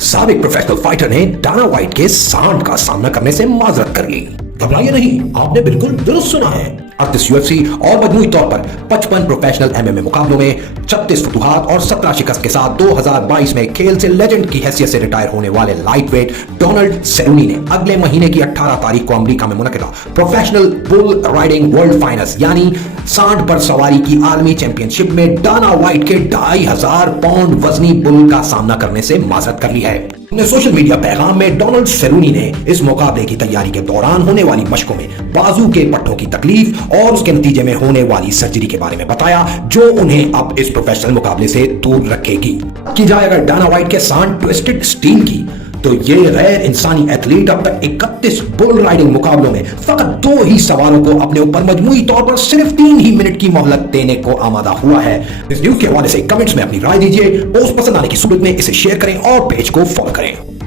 साबिक professional fighter ने Dana white के सांड का सामना करने से माजरत कर ली। घबराइए नहीं, आपने बिल्कुल दुरुस्त सुना है। 38 यूएफसी और मजमूई तौर पर 55 प्रोफेशनल एमएमए मुकाबलों में 36 फतूहात और 17 शिकस्त के साथ 2022 में खेल से लेजेंड की हैसियत से रिटायर होने वाले लाइटवेट डोनाल्ड सेरूनी ने अगले महीने की 18 तारीख को अमेरिका में मुनक़िदा professional bull riding world finals यानी सांड पर सवारी की आलमी चैंपियनशिप में डाना व्हाइट के 2500 पाउंड वजनी बुल का सामना करने से माजरत कर ली है। अपने सोशल मीडिया पैगाम में डोनाल्ड सेरूनी ने इस मुकाबले की तैयारी के दौरान होने वाली मशकों में बाजू के पट्टों की तकलीफ और उसके नतीजे में होने वाली सर्जरी के बारे में बताया, जो उन्हें अब इस प्रोफेशनल मुकाबले से दूर रखेगी। की जाए अगर डाना व्हाइट के सांड ट्विस्टेड स्टील की, तो ये गैर इंसानी एथलीट अब तक 31 बुल राइडिंग मुकाबलों में फकत 2 ही सवारों को अपने ऊपर मजमूई तौर पर सिर्फ 3 ही मिनट की मोहलत देने को आमादा हुआ है। इस न्यूज के हवाले से कमेंट्स में अपनी राय दीजिए। पोस्ट पसंद आने की सूरत में इसे शेयर करें और पेज को फॉलो करें।